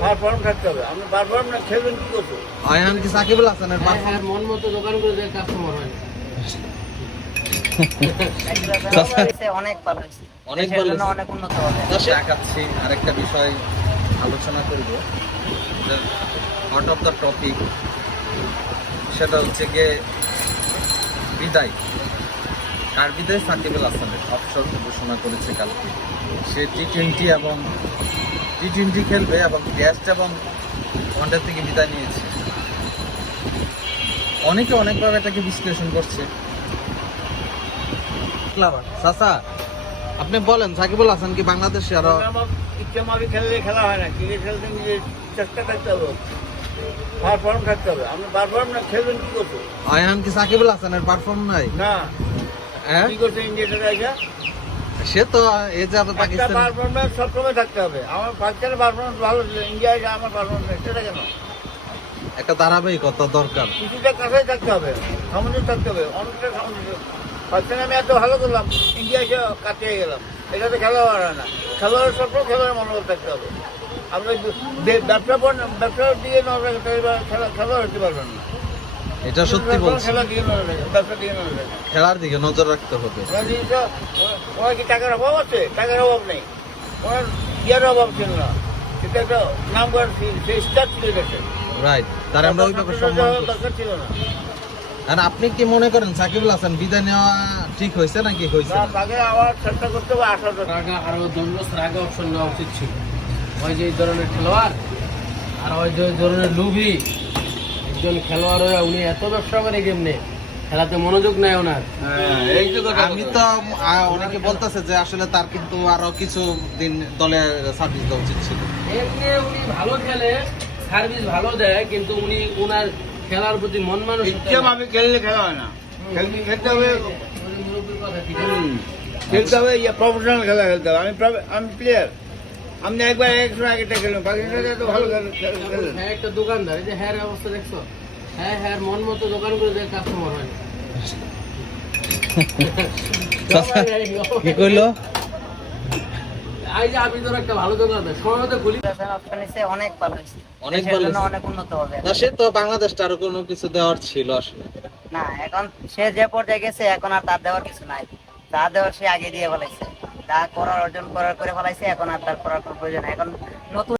Perform থাকতে হবে। আপনি পারফর্ম না খেলবেন কি করব? আয়ান কি সাকিবুল হাসানের হ্যাঁ হ্যাঁ মন মতো দোকান করে দেয় কাস্টমার হয় অনেক ভালো হয়েছে। অনেক ভালো অনেক উন্নত হবে। দেখাচ্ছি আরেকটা বিষয় আলোচনা করব। আউট অফ দ্য টপিক সেটা হচ্ছে গিয়ে বিদায়। কার বিদায়? সাকিবুল হাসানের। অবসর ঘোষণা করেছে কালকে। সে টি টোয়েন্টি এবং টি টোয়েন্টি খেলবে এবং টেস্ট এবং ওয়ানডে থেকে বিদায় নিয়েছে। অনেকে অনেকভাবে এটাকে বিশ্লেষণ করছে। চাচা আপনি বলেন সাকিবুল হাসান কি বাংলাদেশে আরও আমার ইচ্ছা মাফি খেললে খেলা হয় না ক্রিকেট খেলতে নিজে চেষ্টা থাকতে হবে। পারফর্ম থাকতে হবে। আপনি পারফর্ম না খেলবেন কি করব আয়ান কি সাকিবুল হাসানের পারফর্ম নাই? না। হ্যাঁ? কি করছে ইন্ডিয়াটা রাখা সে তো এই যে আপনার একটা পাকিস্তান পারফরমেন্স সবসময় থাকতে হবে। আমার পাকিস্তানের পারফরমেন্স ভালো ছিল ইন্ডিয়ায় আমার পারফরমেন্স সেটা কেন? একটা ধারাবাহিকতা দরকার। কিছুটা কাছেই থাকতে হবে সামঞ্জস্য থাকতে হবে অনেকটা সামঞ্জস্য। পাকিস্তানে আমি এত ভালো করলাম ইন্ডিয়া এসে কাটিয়ে গেলাম। এটাতে খেলা হয় না। খেলোয়াড়ের সবসময় খেলোয়াড়ের মনোবল থাকতে হবে। আপনি বে- ব্যবসা ব্যবসা দিয়ে খেলোয়াড় হতে পারবেন না। এটা সত্যি বলছি। খেলার দিকে নজর রাখতে হবে। ওনার কি টাকার অভাব আছে? টাকার অভাব নেই। ওনার ইয়ার অভাব ছিল না। সেটা একটা নাম করার সেই স্টার ছিল রাইট তার আমরা ওইভাবে সম্মান দরকার ছিল না। আর আপনি কি মনে করেন সাকিবুল হাসান বিদায় নেওয়া ঠিক হয়েছে নাকি হয়েছে? তাকে আবার চেষ্টা করতে হবে রাগা আরও দণ্ডস রাগা অপশন নেওয়া উচিত ছিল। ওই যে এই ধরনের খেলোয়াড় আর ওই যে ধরনের লুভি একজন খেলোয়াড় হয়ে উনি এত ব্যবসা করে কেমনে? খেলাতে মনোযোগ নেয় ওনার। আমি তো অনেকে বলতেছে যে আসলে তার কিন্তু আরও কিছু দিন দলে সার্ভিস দেওয়া উচিত ছিল। এমনি উনি ভালো খেলে সার্ভিস ভালো দেয় কিন্তু উনি ওনার খেলার প্রতি মন মানুষ আমি খেললে খেলা হয় না। খেলতে খেলতে হবে। খেলতে হবে ইয়ে প্রফেশনাল খেলা খেলতে হবে। আমি আমি প্লেয়ার আপনি একবার একশো আগেটা খেলুন পাকিস্তানে তো ভালো খেলেন হ্যাঁ একটা দোকানদার এই যে হ্যাঁ অবস্থা দেখছ? হ্যাঁ হ্যাঁ মন মতো দোকান করে দেয় কাস্টমার হয় কি সে তো বাংলাদেশটা আরও কোনো কিছু দেওয়ার ছিল আসলে। না এখন সে যে পর্যায়ে গেছে এখন আর তার দেওয়ার কিছু নাই। যা দেওয়ার সে আগে দিয়ে ফেলাইছে। যা করার অর্জন করার করে ফেলাইছে এখন আর তার করার কোনো প্রয়োজন এখন নতুন